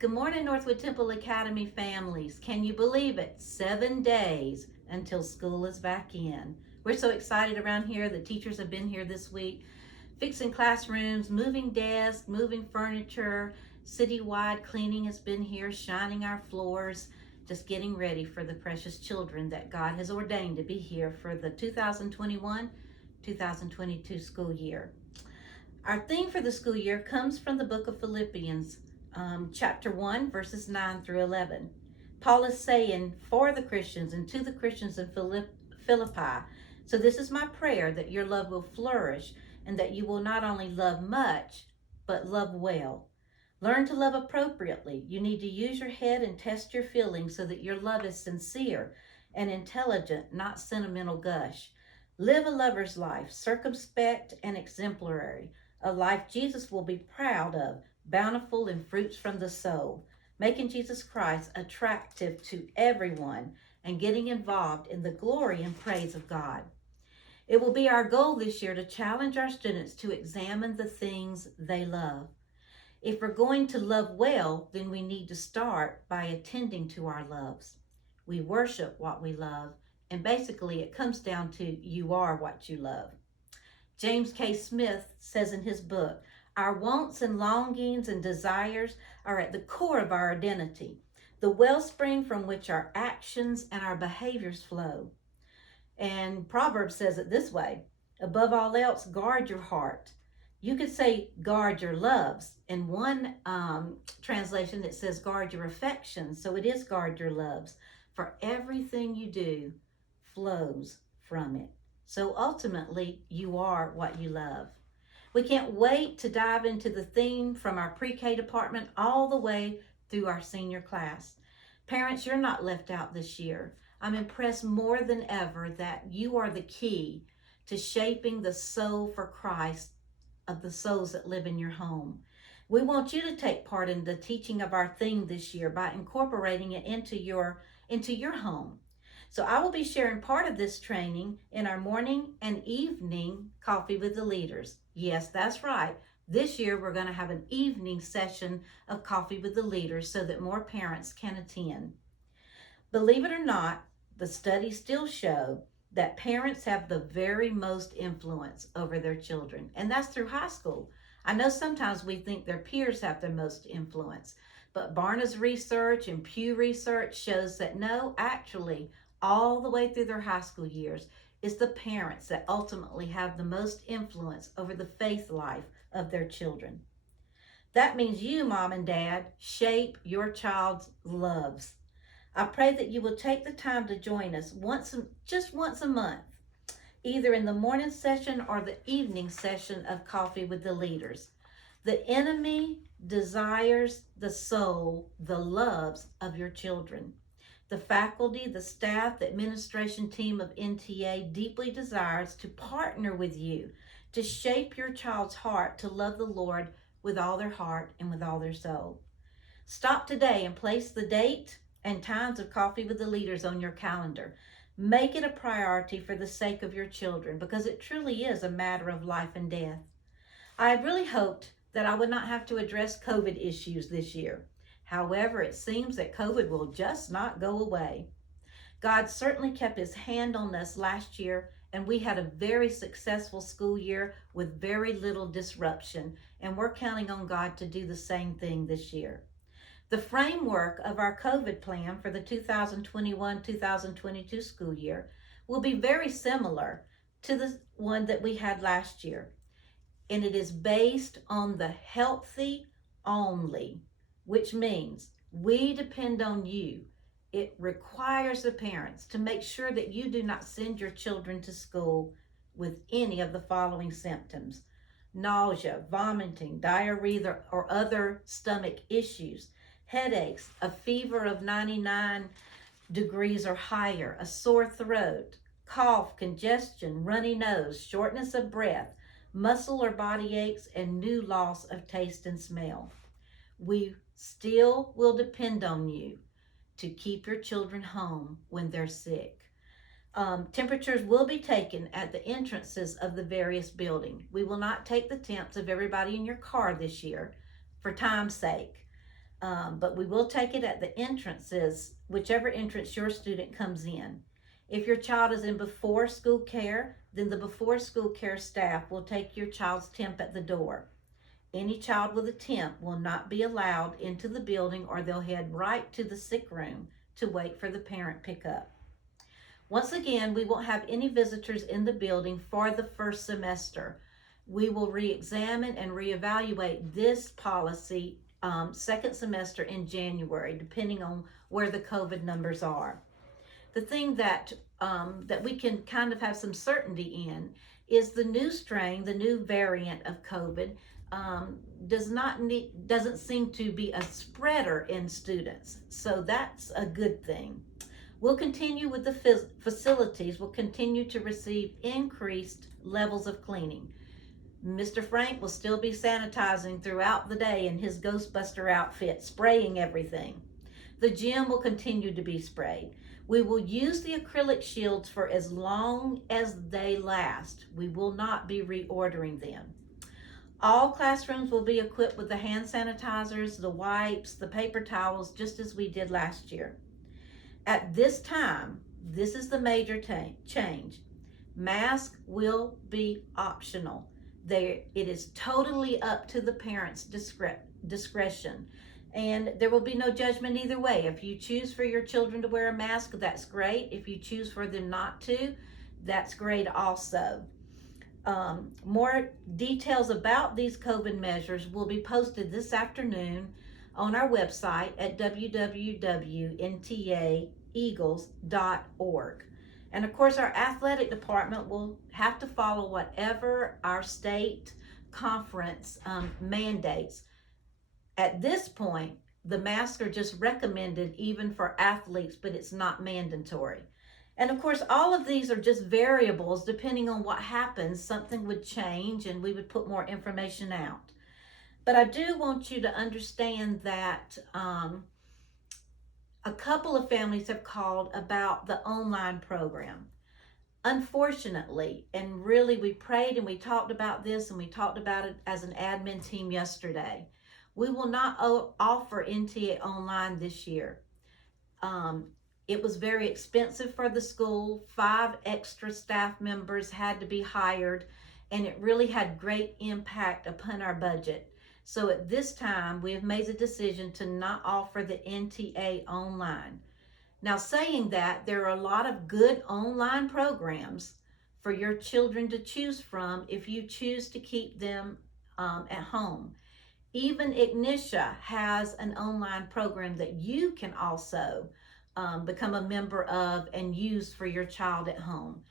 Good morning, Northwood Temple Academy families. Can you believe it? 7 days until school is back in. We're so excited around here. The teachers have been here this week, fixing classrooms, moving desks, moving furniture. Citywide cleaning has been here, shining our floors, just getting ready for the precious children that God has ordained to be here for the 2021-2022 school year. Our theme for the school year comes from the book of Philippians, chapter 1, verses 9 through 11. Paul is saying for the Christians and to the Christians in Philippi, so this is my prayer, that your love will flourish and that you will not only love much, but love well. Learn to love appropriately. You need to use your head and test your feelings so that your love is sincere and intelligent, not sentimental gush. Live a lover's life, circumspect and exemplary, a life Jesus will be proud of, bountiful in fruits from the soul, making Jesus Christ attractive to everyone and getting involved in the glory and praise of God. It will be our goal this year to challenge our students to examine the things they love. If we're going to love well, then we need to start by attending to our loves. We worship what we love, and basically it comes down to you are what you love. James K. Smith says in his book, our wants and longings and desires are at the core of our identity, the wellspring from which our actions and our behaviors flow. And Proverbs says it this way, above all else, guard your heart. You could say guard your loves. In one translation, it says guard your affections. So it is guard your loves. For everything you do flows from it. So ultimately, you are what you love. We can't wait to dive into the theme from our pre-K department all the way through our senior class. Parents, you're not left out this year. I'm impressed more than ever that you are the key to shaping the soul for Christ of the souls that live in your home. We want you to take part in the teaching of our theme this year by incorporating it into your home. So I will be sharing part of this training in our morning and evening Coffee with the Leaders. Yes, that's right. This year we're going to have an evening session of Coffee with the Leaders so that more parents can attend. Believe it or not, the studies still show that parents have the very most influence over their children, and that's through high school. I know sometimes we think their peers have the most influence, but Barna's research and Pew research shows that no, actually, all the way through their high school years, it's the parents that ultimately have the most influence over the faith life of their children. That means you, mom and dad, shape your child's loves. I pray that you will take the time to join us just once a month, either in the morning session or the evening session of Coffee with the Leaders. The enemy desires the soul, the loves of your children. The faculty, the staff, the administration team of NTA deeply desires to partner with you to shape your child's heart to love the Lord with all their heart and with all their soul. Stop today and place the date and times of Coffee with the Leaders on your calendar. Make it a priority for the sake of your children, because it truly is a matter of life and death. I had really hoped that I would not have to address COVID issues this year. However, it seems that COVID will just not go away. God certainly kept his hand on us last year, and we had a very successful school year with very little disruption, and we're counting on God to do the same thing this year. The framework of our COVID plan for the 2021-2022 school year will be very similar to the one that we had last year, and it is based on the healthy only, which means we depend on you. It requires the parents to make sure that you do not send your children to school with any of the following symptoms: nausea, vomiting, diarrhea, or other stomach issues, headaches, a fever of 99 degrees or higher, a sore throat, cough, congestion, runny nose, shortness of breath, muscle or body aches, and new loss of taste and smell. We still will depend on you to keep your children home when they're sick. Temperatures will be taken at the entrances of the various buildings. We will not take the temps of everybody in your car this year for time's sake. But we will take it at the entrances, whichever entrance your student comes in. If your child is in before school care, then the before school care staff will take your child's temp at the door. Any child with a temp will not be allowed into the building, or they'll head right to the sick room to wait for the parent pickup. Once again, we won't have any visitors in the building for the first semester. We will re-examine and reevaluate this policy second semester in January, depending on where the COVID numbers are. The thing that we can kind of have some certainty in is the new strain, the new variant of COVID, doesn't seem to be a spreader in students. So that's a good thing. We'll continue with the facilities. We'll continue to receive increased levels of cleaning. Mr. Frank will still be sanitizing throughout the day in his Ghostbuster outfit, spraying everything. The gym will continue to be sprayed. We will use the acrylic shields for as long as they last. We will not be reordering them. All classrooms will be equipped with the hand sanitizers, the wipes, the paper towels, just as we did last year. At this time, this is the major change. Masks will be optional. It is totally up to the parents' discretion. And there will be no judgment either way. If you choose for your children to wear a mask, that's great. If you choose for them not to, that's great also. More details about these COVID measures will be posted this afternoon on our website at www.ntaeagles.org. And of course, our athletic department will have to follow whatever our state conference mandates. At this point, the masks are just recommended even for athletes, but it's not mandatory. And of course, all of these are just variables. Depending on what happens, something would change and we would put more information out. But I do want you to understand that a couple of families have called about the online program. Unfortunately, and really we prayed and we talked about this and we talked about it as an admin team yesterday. We will not offer NTA online this year. It was very expensive for the school. 5 extra staff members had to be hired, and it really had great impact upon our budget. So at this time, we have made the decision to not offer the NTA online. Now, saying that, there are a lot of good online programs for your children to choose from if you choose to keep them at home. Even Ignitia has an online program that you can also become a member of and use for your child at home.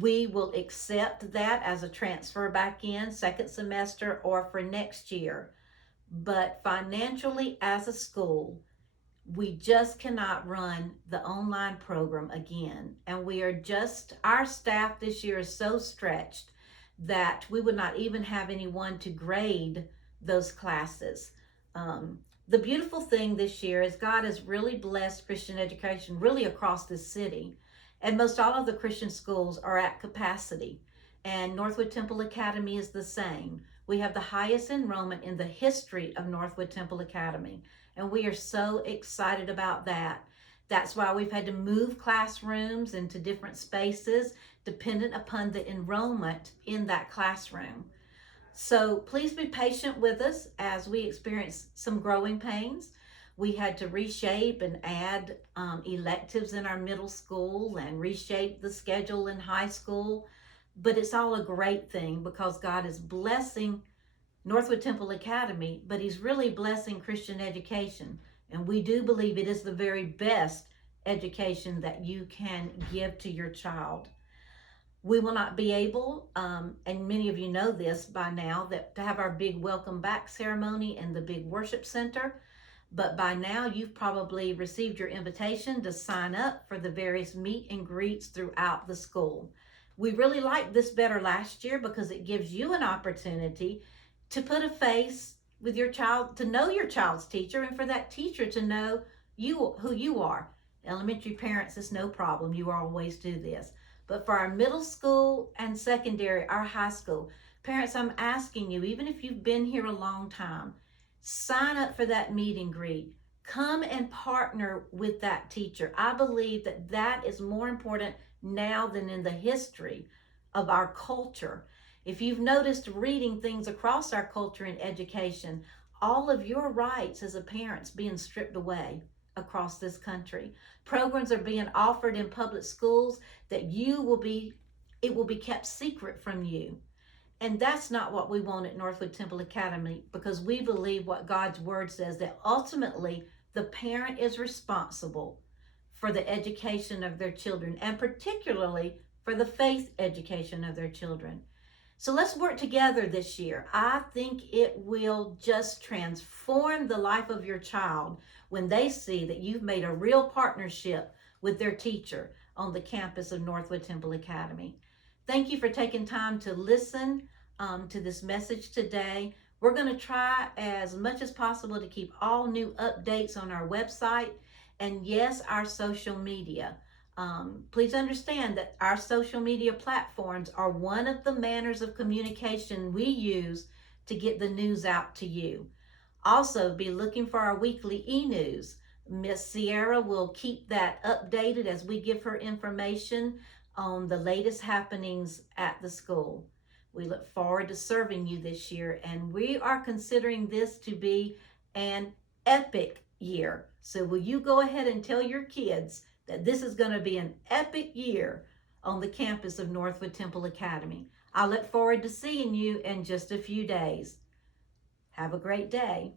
We will accept that as a transfer back in second semester or for next year. But financially, as a school, we just cannot run the online program again. And our staff this year is so stretched that we would not even have anyone to grade those classes. The beautiful thing this year is God has really blessed Christian education really across this city. And most all of the Christian schools are at capacity. And Northwood Temple Academy is the same. We have the highest enrollment in the history of Northwood Temple Academy. And we are so excited about that. That's why we've had to move classrooms into different spaces dependent upon the enrollment in that classroom. So please be patient with us as we experience some growing pains. We had to reshape and add electives in our middle school and reshape the schedule in high school. But it's all a great thing because God is blessing Northwood Temple Academy, but He's really blessing Christian education. And we do believe it is the very best education that you can give to your child. We will not be able, and many of you know this by now, that to have our big welcome back ceremony in the big worship center. But by now you've probably received your invitation to sign up for the various meet and greets throughout the school. We really liked this better last year because it gives you an opportunity to put a face with your child, to know your child's teacher, and for that teacher to know who you are. Elementary parents, it's no problem. You always do this. But for our middle school and secondary, our high school, parents, I'm asking you, even if you've been here a long time, Sign up for that meet and greet. Come and partner with that teacher. I believe that that is more important now than in the history of our culture. If you've noticed reading things across our culture and education, all of your rights as a parent's being stripped away across this country. Programs are being offered in public schools that it will be kept secret from you. And that's not what we want at Northwood Temple Academy, because we believe what God's word says, that ultimately the parent is responsible for the education of their children, and particularly for the faith education of their children. So let's work together this year. I think it will just transform the life of your child when they see that you've made a real partnership with their teacher on the campus of Northwood Temple Academy. Thank you for taking time to listen to this message today. We're going to try as much as possible to keep all new updates on our website and, yes, our social media. Please understand that our social media platforms are one of the manners of communication we use to get the news out to you. Also, be looking for our weekly e-news. Miss Sierra will keep that updated as we give her information on the latest happenings at the school. We look forward to serving you this year, and we are considering this to be an epic year. So will you go ahead and tell your kids that this is going to be an epic year on the campus of Northwood Temple Academy? I look forward to seeing you in just a few days. Have a great day.